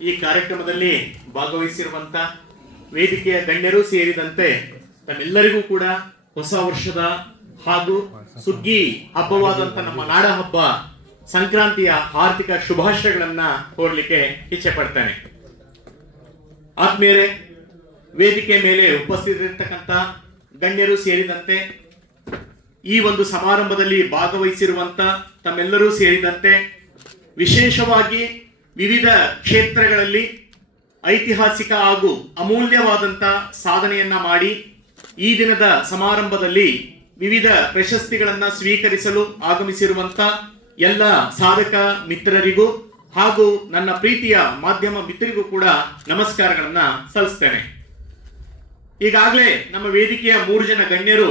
ಈ ಕಾರ್ಯಕ್ರಮದಲ್ಲಿ ಭಾಗವಹಿಸಿರುವಂತ ವೇದಿಕೆಯ ಗಣ್ಯರು ಸೇರಿದಂತೆ ತಮ್ಮೆಲ್ಲರಿಗೂ ಕೂಡ ಹೊಸ ವರ್ಷದ ಹಾಗೂ ಸುಗ್ಗಿ ಹಬ್ಬವಾದಂತ ನಮ್ಮ ನಾಡ ಹಬ್ಬ ಸಂಕ್ರಾಂತಿಯ ಆರ್ಥಿಕ ಶುಭಾಶಯಗಳನ್ನ ಕೋರಲಿಕ್ಕೆ ಇಚ್ಛೆ ಪಡ್ತೇನೆ. ಆತ್ಮೀಯರೇ, ವೇದಿಕೆ ಮೇಲೆ ಉಪಸ್ಥಿತರಿರ್ತಕ್ಕಂಥ ಗಣ್ಯರು ಸೇರಿದಂತೆ ಈ ಒಂದು ಸಮಾರಂಭದಲ್ಲಿ ಭಾಗವಹಿಸಿರುವಂತ ತಮ್ಮೆಲ್ಲರೂ ಸೇರಿದಂತೆ ವಿಶೇಷವಾಗಿ ವಿವಿಧ ಕ್ಷೇತ್ರಗಳಲ್ಲಿ ಐತಿಹಾಸಿಕ ಹಾಗೂ ಅಮೂಲ್ಯವಾದಂಥ ಸಾಧನೆಯನ್ನ ಮಾಡಿ ಈ ದಿನದ ಸಮಾರಂಭದಲ್ಲಿ ವಿವಿಧ ಪ್ರಶಸ್ತಿಗಳನ್ನು ಸ್ವೀಕರಿಸಲು ಆಗಮಿಸಿರುವಂತ ಎಲ್ಲ ಸಾಧಕ ಮಿತ್ರರಿಗೂ ಹಾಗೂ ನನ್ನ ಪ್ರೀತಿಯ ಮಾಧ್ಯಮ ಮಿತ್ರರಿಗೂ ಕೂಡ ನಮಸ್ಕಾರಗಳನ್ನ ಸಲ್ಲಿಸ್ತೇನೆ. ಈಗಾಗಲೇ ನಮ್ಮ ವೇದಿಕೆಯ 3 ಜನ ಗಣ್ಯರು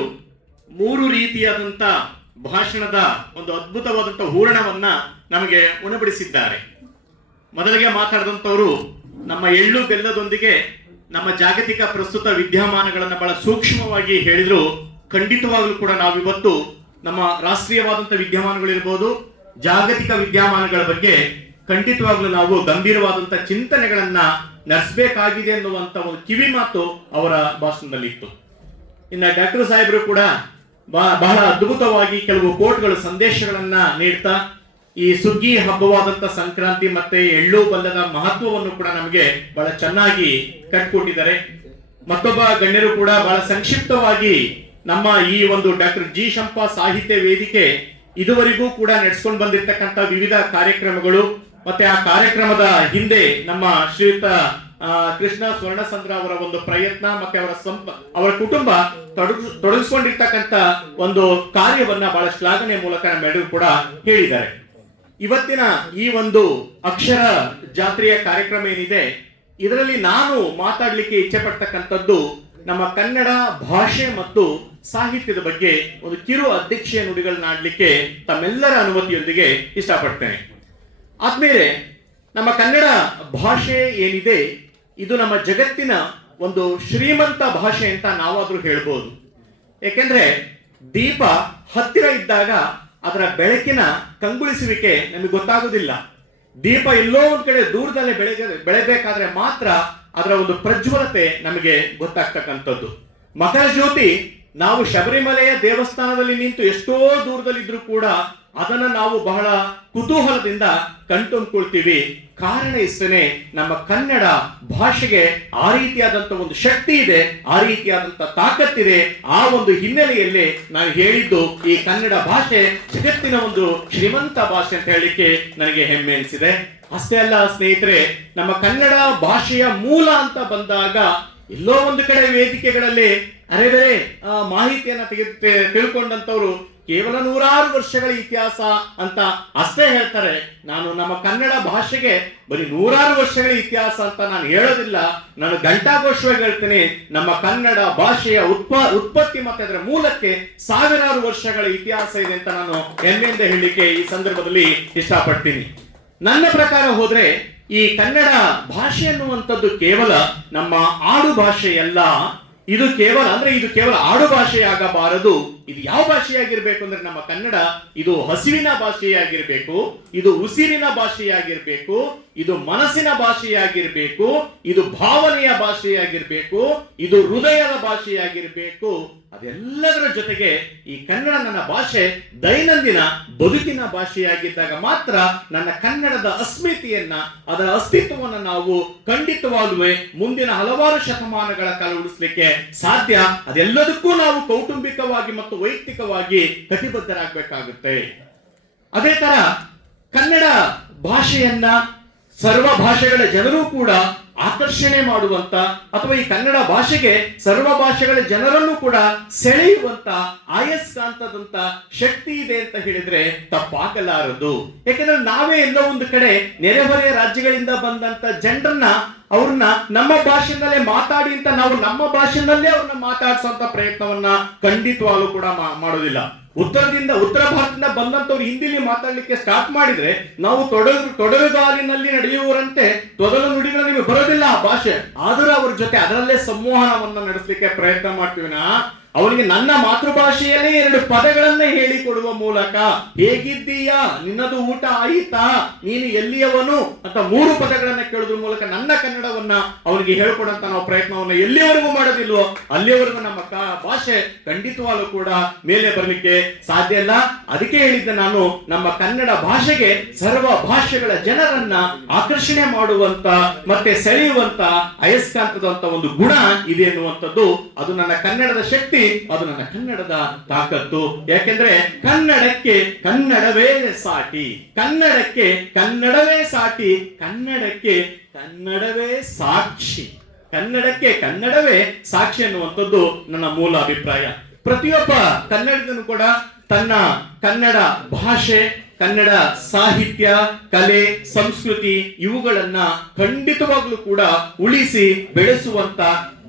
3 ರೀತಿಯಾದಂಥ ಭಾಷಣದ ಒಂದು ಅದ್ಭುತವಾದಂಥ ಹೂರಣವನ್ನ ನಮಗೆ ಉಣಬಡಿಸಿದ್ದಾರೆ. ಮೊದಲಿಗೆ ಮಾತಾಡಿದಂಥವರು ನಮ್ಮ ಎಳ್ಳು ಬೆಲ್ಲದೊಂದಿಗೆ ನಮ್ಮ ಜಾಗತಿಕ ಪ್ರಸ್ತುತ ವಿದ್ಯಮಾನಗಳನ್ನು ಬಹಳ ಸೂಕ್ಷ್ಮವಾಗಿ ಹೇಳಿದ್ರು. ಖಂಡಿತವಾಗ್ಲೂ ಕೂಡ ನಾವಿವತ್ತು ನಮ್ಮ ರಾಷ್ಟ್ರೀಯವಾದಂಥ ವಿದ್ಯಮಾನಗಳಿರ್ಬೋದು, ಜಾಗತಿಕ ವಿದ್ಯಮಾನಗಳ ಬಗ್ಗೆ ಖಂಡಿತವಾಗ್ಲೂ ನಾವು ಗಂಭೀರವಾದಂಥ ಚಿಂತನೆಗಳನ್ನ ನಡೆಸಬೇಕಾಗಿದೆ ಅನ್ನುವಂಥ ಒಂದು ಕಿವಿ ಮಾತು ಅವರ ಭಾಷಣದಲ್ಲಿ ಇತ್ತು. ಇನ್ನು ಡಾಕ್ಟರ್ ಸಾಹೇಬರು ಕೂಡ ಬಹಳ ಅದ್ಭುತವಾಗಿ ಕೆಲವು ಕೋಟ್ಗಳು ಸಂದೇಶಗಳನ್ನ ನೀಡ್ತಾ ಈ ಸುಗ್ಗಿ ಹಬ್ಬವಾದಂತ ಸಂಕ್ರಾಂತಿ ಮತ್ತೆ ಎಳ್ಳು ಬೆಲ್ಲದ ಮಹತ್ವವನ್ನು ಕೂಡ ನಮಗೆ ಬಹಳ ಚೆನ್ನಾಗಿ ಕಟ್ಟಿಕೊಟ್ಟಿದ್ದಾರೆ. ಮತ್ತೊಬ್ಬ ಗಣ್ಯರು ಕೂಡ ಬಹಳ ಸಂಕ್ಷಿಪ್ತವಾಗಿ ನಮ್ಮ ಈ ಒಂದು ಡಾಕ್ಟರ್ ಜಿ ಶಂಪಾ ಸಾಹಿತ್ಯ ವೇದಿಕೆ ಇದುವರೆಗೂ ಕೂಡ ನಡೆಸ್ಕೊಂಡು ಬಂದಿರತಕ್ಕಂಥ ವಿವಿಧ ಕಾರ್ಯಕ್ರಮಗಳು ಮತ್ತೆ ಆ ಕಾರ್ಯಕ್ರಮದ ಹಿಂದೆ ನಮ್ಮ ಶ್ರೀಯುತ ಕೃಷ್ಣ ಸ್ವರ್ಣಸಂದ್ರ ಅವರ ಒಂದು ಪ್ರಯತ್ನ ಮತ್ತೆ ಅವರ ಕುಟುಂಬ ತೊಡಗಿಸಿಕೊಂಡಿರ್ತಕ್ಕಂಥ ಒಂದು ಕಾರ್ಯವನ್ನ ಬಹಳ ಶ್ಲಾಘನೆ ಮೂಲಕ ನಮ್ಮೆಲ್ಲರೂ ಕೂಡ ಹೇಳಿದ್ದಾರೆ. ಇವತ್ತಿನ ಈ ಒಂದು ಅಕ್ಷರ ಜಾತ್ರೆಯ ಕಾರ್ಯಕ್ರಮ ಏನಿದೆ, ಇದರಲ್ಲಿ ನಾನು ಮಾತಾಡ್ಲಿಕ್ಕೆ ಇಚ್ಛೆ ಪಡ್ತಕ್ಕಂಥದ್ದು ನಮ್ಮ ಕನ್ನಡ ಭಾಷೆ ಮತ್ತು ಸಾಹಿತ್ಯದ ಬಗ್ಗೆ ಒಂದು ಕಿರು ಅಧ್ಯಕ್ಷೀಯ ನುಡಿಗಳನ್ನ ಆಡ್ಲಿಕ್ಕೆ ತಮ್ಮೆಲ್ಲರ ಅನುಮತಿಯೊಂದಿಗೆ ಇಷ್ಟಪಡ್ತೇನೆ. ಆದ್ಮೇಲೆ ನಮ್ಮ ಕನ್ನಡ ಭಾಷೆ ಏನಿದೆ, ಇದು ನಮ್ಮ ಜಗತ್ತಿನ ಒಂದು ಶ್ರೀಮಂತ ಭಾಷೆ ಅಂತ ನಾವಾದ್ರೂ ಹೇಳ್ಬೋದು. ಏಕೆಂದ್ರೆ ದೀಪ ಹತ್ತಿರ ಇದ್ದಾಗ ಅದರ ಬೆಳಕಿನ ಕಂಗೊಳಿಸುವಿಕೆ ನಮಗೆ ಗೊತ್ತಾಗುವುದಿಲ್ಲ. ದೀಪ ಎಲ್ಲೋ ಒಂದ್ ಕಡೆ ದೂರದಲ್ಲಿ ಬೆಳೆಬೇಕಾದ್ರೆ ಮಾತ್ರ ಅದರ ಒಂದು ಪ್ರಜ್ವಲತೆ ನಮಗೆ ಗೊತ್ತಾಗ್ತಕ್ಕಂಥದ್ದು. ಮಕರ ಜ್ಯೋತಿ ನಾವು ಶಬರಿಮಲೆಯ ದೇವಸ್ಥಾನದಲ್ಲಿ ನಿಂತು ಎಷ್ಟೋ ದೂರದಲ್ಲಿದ್ರು ಕೂಡ ಅದನ್ನ ನಾವು ಬಹಳ ಕುತೂಹಲದಿಂದ ಕಣ್ತುಂಬಿಕೊಳ್ತೀವಿ. ಕಾರಣ ಇಷ್ಟನೇ, ನಮ್ಮ ಕನ್ನಡ ಭಾಷೆಗೆ ಆ ರೀತಿಯಾದಂತ ಒಂದು ಶಕ್ತಿ ಇದೆ, ಆ ರೀತಿಯಾದಂತ ತಾಕತ್ತಿದೆ. ಆ ಒಂದು ಹಿನ್ನೆಲೆಯಲ್ಲಿ ನಾನು ಹೇಳಿದ್ದು ಈ ಕನ್ನಡ ಭಾಷೆ ಜಗತ್ತಿನ ಒಂದು ಶ್ರೀಮಂತ ಭಾಷೆ ಅಂತ ಹೇಳಲಿಕ್ಕೆ ನನಗೆ ಹೆಮ್ಮೆ ಅನಿಸಿದೆ. ಅಷ್ಟೇ ಅಲ್ಲ ಸ್ನೇಹಿತರೆ, ನಮ್ಮ ಕನ್ನಡ ಭಾಷೆಯ ಮೂಲ ಅಂತ ಬಂದಾಗ ಎಲ್ಲೋ ಒಂದು ಕಡೆ ವೇದಿಕೆಗಳಲ್ಲಿ ಅರೆ ಮಾಹಿತಿಯನ್ನ ತಿಳ್ಕೊಂಡಂತವ್ರು ಕೇವಲ 100 ವರ್ಷಗಳ ಇತಿಹಾಸ ಅಂತ ಅಷ್ಟೇ ಹೇಳ್ತಾರೆ. ನಾನು ನಮ್ಮ ಕನ್ನಡ ಭಾಷೆಗೆ ಬರೀ 100 ವರ್ಷಗಳ ಇತಿಹಾಸ ಅಂತ ನಾನು ಹೇಳೋದಿಲ್ಲ, ನಾನು ಘಂಟಾಘೋಷವಾಗಿ ಹೇಳ್ತೇನೆ. ನಮ್ಮ ಕನ್ನಡ ಭಾಷೆಯ ಉತ್ಪತ್ತಿ ಮತ್ತೆ ಅದರ ಮೂಲಕ್ಕೆ 1000 ವರ್ಷಗಳ ಇತಿಹಾಸ ಇದೆ ಅಂತ ನಾನು ಹೆಮ್ಮೆಯಿಂದ ಹೇಳಲಿಕ್ಕೆ ಈ ಸಂದರ್ಭದಲ್ಲಿ ಇಷ್ಟಪಡ್ತೀನಿ. ನನ್ನ ಪ್ರಕಾರ ಹೋದ್ರೆ ಈ ಕನ್ನಡ ಭಾಷೆ ಅನ್ನುವಂಥದ್ದು ಕೇವಲ ನಮ್ಮ ಆಡು ಭಾಷೆಯಲ್ಲ. ಇದು ಕೇವಲ ಆಡು ಭಾಷೆಯಾಗಬಾರದು. ಇದು ಯಾವ ಭಾಷೆಯಾಗಿರ್ಬೇಕು ಅಂದ್ರೆ ನಮ್ಮ ಕನ್ನಡ ಇದು ಹಸಿವಿನ ಭಾಷೆಯಾಗಿರ್ಬೇಕು, ಇದು ಉಸಿರಿನ ಭಾಷೆಯಾಗಿರ್ಬೇಕು, ಇದು ಮನಸ್ಸಿನ ಭಾಷೆಯಾಗಿರ್ಬೇಕು, ಇದು ಭಾವನೆಯ ಭಾಷೆಯಾಗಿರ್ಬೇಕು, ಇದು ಹೃದಯದ ಭಾಷೆಯಾಗಿರ್ಬೇಕು. ಅದೆಲ್ಲದರ ಜೊತೆಗೆ ಈ ಕನ್ನಡ ನನ್ನ ಭಾಷೆ ದೈನಂದಿನ ಬದುಕಿನ ಭಾಷೆಯಾಗಿದ್ದಾಗ ಮಾತ್ರ ನನ್ನ ಕನ್ನಡದ ಅಸ್ಮಿತೆಯನ್ನ, ಅದರ ಅಸ್ತಿತ್ವವನ್ನು ನಾವು ಖಂಡಿತವಾಗ್ಲೂ ಮುಂದಿನ ಹಲವಾರು ಶತಮಾನಗಳ ಕಾಲ ಉಳಿಸಲಿಕ್ಕೆ ಸಾಧ್ಯ. ಅದೆಲ್ಲದಕ್ಕೂ ನಾವು ಕೌಟುಂಬಿಕವಾಗಿ ಮತ್ತು ವೈಯಕ್ತಿಕವಾಗಿ ಕಟಿಬದ್ಧರಾಗಬೇಕಾಗುತ್ತೆ. ಅದೇ ತರ ಕನ್ನಡ ಭಾಷೆಯನ್ನ ಸರ್ವ ಭಾಷೆಗಳ ಜನರು ಕೂಡ ಆಕರ್ಷಣೆ ಮಾಡುವಂತ ಅಥವಾ ಈ ಕನ್ನಡ ಭಾಷೆಗೆ ಸರ್ವ ಭಾಷೆಗಳ ಜನರನ್ನು ಕೂಡ ಸೆಳೆಯುವಂತ ಆಯಸ್ಕಾಂತದಂತ ಶಕ್ತಿ ಇದೆ ಅಂತ ಹೇಳಿದ್ರೆ ತಪ್ಪಾಗಲಾರದು. ಯಾಕಂದ್ರೆ ನಾವೇ ಎಲ್ಲೋ ಒಂದು ಕಡೆ ನೆರೆಹೊರೆಯ ರಾಜ್ಯಗಳಿಂದ ಬಂದಂತ ಜನರನ್ನ ಅವ್ರನ್ನ ನಮ್ಮ ಭಾಷೆನಲ್ಲೇ ಮಾತಾಡಿ ಅಂತ ನಾವು ನಮ್ಮ ಭಾಷೆನಲ್ಲೇ ಅವ್ರನ್ನ ಮಾತಾಡಿಸುವಂತ ಪ್ರಯತ್ನವನ್ನ ಖಂಡಿತವಾಗ್ಲೂ ಕೂಡ ಮಾಡೋದಿಲ್ಲ. ಉತ್ತರ ಭಾರತದಿಂದ ಬಂದಂತವ್ರು ಹಿಂದಿಲಿ ಮಾತಾಡ್ಲಿಕ್ಕೆ ಸ್ಟಾರ್ಟ್ ಮಾಡಿದ್ರೆ ನಾವು ತೊಡರುಗಾಲಿನಲ್ಲಿ ನಡೆಯುವರಂತೆ ತೊದಲು ನುಡಿಗಳು ನಿಮಗೆ ಬರೋದಿಲ್ಲ. ಭಾಷೆ ಆದರೂ ಅವ್ರ ಜೊತೆ ಅದರಲ್ಲೇ ಸಂವಹನವನ್ನ ನಡೆಸಲಿಕ್ಕೆ ಪ್ರಯತ್ನ ಮಾಡ್ತೀವಿನ ಅವನಿಗೆ ನನ್ನ ಮಾತೃಭಾಷೆಯಲ್ಲೇ 2 ಪದಗಳನ್ನ ಹೇಳಿಕೊಡುವ ಮೂಲಕ ಹೇಗಿದ್ದೀಯಾ, ನಿನ್ನದು ಊಟ ಆಯಿತಾ, ನೀನು ಎಲ್ಲಿಯವನು ಅಂತ 3 ಪದಗಳನ್ನ ಕೇಳೋದ್ರ ಮೂಲಕ ನನ್ನ ಕನ್ನಡವನ್ನ ಅವನಿಗೆ ಹೇಳ್ಕೊಡಂತ ನಾವು ಪ್ರಯತ್ನವನ್ನ ಎಲ್ಲಿವರೆಗೂ ಮಾಡೋದಿಲ್ವೋ ಅಲ್ಲಿವರೆಗೂ ನಮ್ಮ ಭಾಷೆ ಖಂಡಿತವಾಗ್ಲೂ ಕೂಡ ಮೇಲೆ ಬರಲಿಕ್ಕೆ ಸಾಧ್ಯ ಇಲ್ಲ. ಅದಕ್ಕೆ ಹೇಳಿದ್ದೆ ನಾನು, ನಮ್ಮ ಕನ್ನಡ ಭಾಷೆಗೆ ಸರ್ವ ಭಾಷೆಗಳ ಜನರನ್ನ ಆಕರ್ಷಣೆ ಮಾಡುವಂತ ಮತ್ತೆ ಸೆಳೆಯುವಂತ ಅಯಸ್ಕಾಂತದಂತ ಒಂದು ಗುಣ ಇದೆ ಎನ್ನುವಂಥದ್ದು ಅದು ನನ್ನ ಕನ್ನಡದ ಶಕ್ತಿ, ಅದು ನನ್ನ ಕನ್ನಡದ ತಾಕತ್ತು. ಯಾಕೆಂದ್ರೆ ಕನ್ನಡಕ್ಕೆ ಕನ್ನಡವೇ ಸಾಟಿ, ಕನ್ನಡಕ್ಕೆ ಕನ್ನಡವೇ ಸಾಟಿ, ಕನ್ನಡಕ್ಕೆ ಕನ್ನಡವೇ ಸಾಕ್ಷಿ, ಕನ್ನಡಕ್ಕೆ ಕನ್ನಡವೇ ಸಾಕ್ಷಿ ಅನ್ನುವಂಥದ್ದು ನನ್ನ ಮೂಲ ಅಭಿಪ್ರಾಯ. ಪ್ರತಿಯೊಬ್ಬ ಕನ್ನಡಿಗನು ಕೂಡ ತನ್ನ ಕನ್ನಡ ಭಾಷೆ, ಕನ್ನಡ ಸಾಹಿತ್ಯ, ಕಲೆ, ಸಂಸ್ಕೃತಿ ಇವುಗಳನ್ನ ಖಂಡಿತವಾಗ್ಲೂ ಕೂಡ ಉಳಿಸಿ ಬೆಳೆಸುವಂತ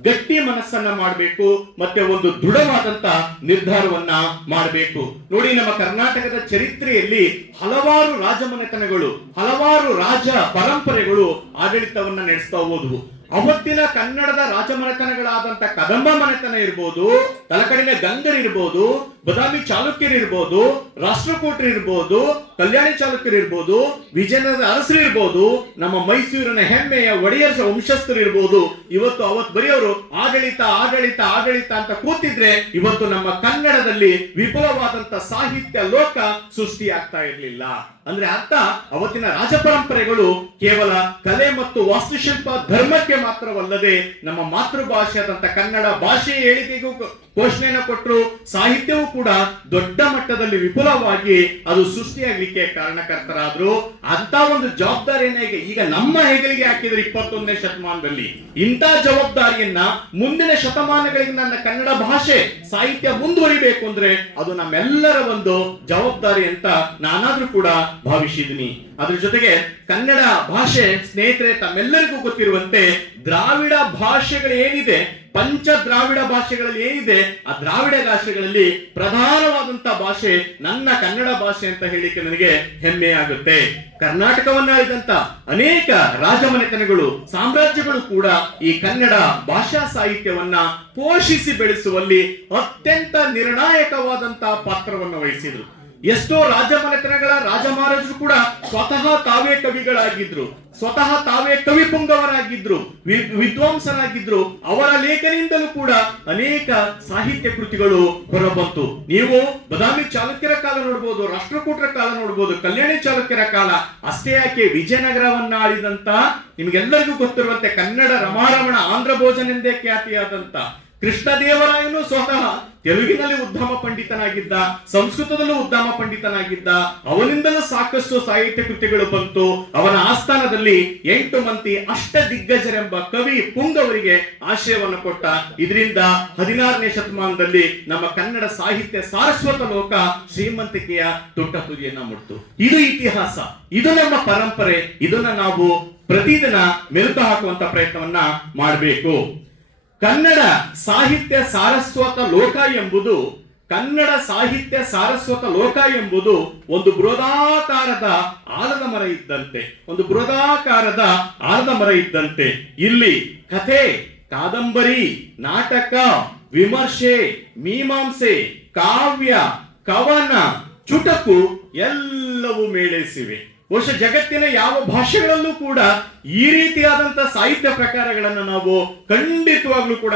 ಗಟ್ಟಿ ಮನಸ್ಸನ್ನ ಮಾಡಬೇಕು, ಮತ್ತೆ ಒಂದು ದೃಢವಾದಂತ ನಿರ್ಧಾರವನ್ನ ಮಾಡಬೇಕು. ನೋಡಿ, ನಮ್ಮ ಕರ್ನಾಟಕದ ಚರಿತ್ರೆಯಲ್ಲಿ ಹಲವಾರು ರಾಜಮನೆತನಗಳು, ಹಲವಾರು ರಾಜ ಪರಂಪರೆಗಳು ಆಡಳಿತವನ್ನ ನಡೆಸ್ತಾ ಹೋದವು. ಅವತ್ತಿನ ಕನ್ನಡದ ರಾಜಮನೆತನಗಳಾದಂತ ಕದಂಬ ಮನೆತನ ಇರ್ಬೋದು, ತಲಕಡಿನ ಗಂಗರ್ ಇರ್ಬೋದು, ಬದಾಮಿ ಚಾಲುಕ್ಯರು ಇರ್ಬೋದು, ರಾಷ್ಟ್ರಕೂಟರು ಇರ್ಬೋದು, ಕಲ್ಯಾಣಿ ಚಾಲುಕ್ಯರು ಇರ್ಬೋದು, ವಿಜಯನಗರದ ಅರಸರು ಇರ್ಬೋದು, ನಮ್ಮ ಮೈಸೂರಿನ ಹೆಮ್ಮೆಯ ಒಡೆಯರ್ ವಂಶಸ್ಥರು ಇರ್ಬೋದು. ಇವತ್ತು ಅವತ್ತು ಬರೀ ಅವರು ಆಡಳಿತ ಆಡಳಿತ ಆಡಳಿತ ಅಂತ ಕೂತಿದ್ರೆ ಇವತ್ತು ನಮ್ಮ ಕನ್ನಡದಲ್ಲಿ ವಿಪುಲವಾದಂತ ಸಾಹಿತ್ಯ ಲೋಕ ಸೃಷ್ಟಿಯಾಗ್ತಾ ಇರಲಿಲ್ಲ. ಅಂದ್ರೆ ಅರ್ಥ, ಅವತ್ತಿನ ರಾಜಪರಂಪರೆಗಳು ಕೇವಲ ಕಲೆ ಮತ್ತು ವಾಸ್ತುಶಿಲ್ಪ ಧರ್ಮಕ್ಕೆ ಮಾತ್ರವಲ್ಲದೆ ನಮ್ಮ ಮಾತೃಭಾಷೆಯಾದಂತ ಕನ್ನಡ ಭಾಷೆಯ ಏಳಿಗೆಗೂ ಘೋಷಣೆಯನ್ನು ಕೊಟ್ಟರು. ಸಾಹಿತ್ಯವೂ ಕೂಡ ದೊಡ್ಡ ಮಟ್ಟದಲ್ಲಿ ವಿಪುಲವಾಗಿ ಅದು ಸೃಷ್ಟಿಯಾಗಲಿಕ್ಕೆ ಕಾರಣಕರ್ತರಾದ್ರು. ಅಂತ ಒಂದು ಜವಾಬ್ದಾರಿಯನ್ನ ಈಗ ನಮ್ಮ ಹೆಗಲಿಗೆ ಹಾಕಿದ್ರೆ 21ನೇ ಶತಮಾನದಲ್ಲಿ ಇಂಥ ಜವಾಬ್ದಾರಿಯನ್ನ ಮುಂದಿನ ಶತಮಾನಗಳಿಗೆ ನನ್ನ ಕನ್ನಡ ಭಾಷೆ ಸಾಹಿತ್ಯ ಮುಂದುವರಿಬೇಕು ಅಂದ್ರೆ ಅದು ನಮ್ಮೆಲ್ಲರ ಒಂದು ಜವಾಬ್ದಾರಿ ಅಂತ ನಾನಾದ್ರೂ ಕೂಡ ಭಾವಿಸಿದ್ದೀನಿ. ಅದ್ರ ಜೊತೆಗೆ ಕನ್ನಡ ಭಾಷೆ ಸ್ನೇಹಿತರೆ, ತಮ್ಮೆಲ್ಲರಿಗೂ ಗೊತ್ತಿರುವಂತೆ ದ್ರಾವಿಡ ಭಾಷೆಗಳು ಏನಿದೆ, ಪಂಚ ದ್ರಾವಿಡ ಭಾಷೆಗಳಲ್ಲಿ ಏನಿದೆ, ಆ ದ್ರಾವಿಡ ಭಾಷೆಗಳಲ್ಲಿ ಪ್ರಧಾನವಾದಂತ ಭಾಷೆ ನನ್ನ ಕನ್ನಡ ಭಾಷೆ ಅಂತ ಹೇಳಿಕ್ಕೆ ನನಗೆ ಹೆಮ್ಮೆ ಆಗುತ್ತೆ. ಕರ್ನಾಟಕವನ್ನ ಆಳಿದಂತ ಅನೇಕ ರಾಜಮನೆತನಗಳು, ಸಾಮ್ರಾಜ್ಯಗಳು ಕೂಡ ಈ ಕನ್ನಡ ಭಾಷಾ ಸಾಹಿತ್ಯವನ್ನ ಪೋಷಿಸಿ ಬೆಳೆಸುವಲ್ಲಿ ಅತ್ಯಂತ ನಿರ್ಣಾಯಕವಾದಂತ ಪಾತ್ರವನ್ನು ವಹಿಸಿದ್ರು. ಎಷ್ಟೋ ರಾಜಮನೆತನಗಳ ರಾಜಮಹಾರಾಜರು ಕೂಡ ಸ್ವತಃ ತಾವೇ ಕವಿಗಳಾಗಿದ್ರು, ಸ್ವತಃ ತಾವೇ ಕವಿ ಪುಂಗವರಾಗಿದ್ರು, ವಿದ್ವಾಂಸರಾಗಿದ್ರು. ಅವರ ಲೇಖನಿಂದಲೂ ಕೂಡ ಅನೇಕ ಸಾಹಿತ್ಯ ಕೃತಿಗಳು ಹೊರಬಂತು. ನೀವು ಬದಾಮಿ ಚಾಲುಕ್ಯರ ಕಾಲ ನೋಡ್ಬೋದು, ರಾಷ್ಟ್ರಕೂಟರ ಕಾಲ ನೋಡ್ಬೋದು, ಕಲ್ಯಾಣಿ ಚಾಲುಕ್ಯರ ಕಾಲ ಅಷ್ಟೇ ಯಾಕೆ ವಿಜಯನಗರವನ್ನ ಆಳಿದಂತ ನಿಮ್ಗೆಲ್ಲರಿಗೂ ಗೊತ್ತಿರುವಂತೆ ಕನ್ನಡ ರಮಾರಮಣ ಆಂಧ್ರ ಭೋಜನ ಎಂದೇ ಖ್ಯಾತಿಯಾದಂತ ಕೃಷ್ಣದೇವರಾಯನು ಸ್ವತಃ ತೆಲುಗಿನಲ್ಲಿ ಉದ್ಯಮ ಪಂಡಿತನಾಗಿದ್ದ, ಸಂಸ್ಕೃತದಲ್ಲೂ ಉದ್ಯಮ ಪಂಡಿತನಾಗಿದ್ದ. ಅವನಿಂದಲೂ ಸಾಕಷ್ಟು ಸಾಹಿತ್ಯ ಕೃತಿಗಳು ಬಂತು. ಅವನ ಆಸ್ಥಾನದಲ್ಲಿ 8 ಮಂದಿ ಅಷ್ಟ ದಿಗ್ಗಜರೆಂಬ ಕವಿ ಪುಂಗವರಿಗೆ ಆಶಯವನ್ನು ಕೊಟ್ಟ. ಇದರಿಂದ 16ನೇ ಶತಮಾನದಲ್ಲಿ ನಮ್ಮ ಕನ್ನಡ ಸಾಹಿತ್ಯ ಸಾರಸ್ವತ ಲೋಕ ಶ್ರೀಮಂತಿಕೆಯ ತುಟ್ಟ ತುದಿಯನ್ನ ಮುಟ್ತು. ಇದು ಇತಿಹಾಸ, ಇದು ನಮ್ಮ ಪರಂಪರೆ. ಇದನ್ನ ನಾವು ಪ್ರತಿದಿನ ಮೆಲುಕು ಹಾಕುವಂತ ಪ್ರಯತ್ನವನ್ನ ಮಾಡಬೇಕು. ಕನ್ನಡ ಸಾಹಿತ್ಯ ಸಾರಸ್ವತ ಲೋಕ ಎಂಬುದು, ಕನ್ನಡ ಸಾಹಿತ್ಯ ಸಾರಸ್ವತ ಲೋಕ ಎಂಬುದು ಒಂದು ಬೃಹದಾಕಾರದ ಆಲದ ಮರ ಇದ್ದಂತೆ, ಒಂದು ಬೃಹದಾಕಾರದ ಆಲದ ಮರ ಇದ್ದಂತೆ. ಇಲ್ಲಿ ಕಥೆ, ಕಾದಂಬರಿ, ನಾಟಕ, ವಿಮರ್ಶೆ, ಮೀಮಾಂಸೆ, ಕಾವ್ಯ, ಕವನ, ಚುಟಕು ಎಲ್ಲವೂ ಮೇಳೈಸಿವೆ. ಬಹುಶಃ ಜಗತ್ತಿನ ಯಾವ ಭಾಷೆಗಳಲ್ಲೂ ಕೂಡ ಈ ರೀತಿಯಾದಂತಹ ಸಾಹಿತ್ಯ ಪ್ರಕಾರಗಳನ್ನು ನಾವು ಖಂಡಿತವಾಗ್ಲೂ ಕೂಡ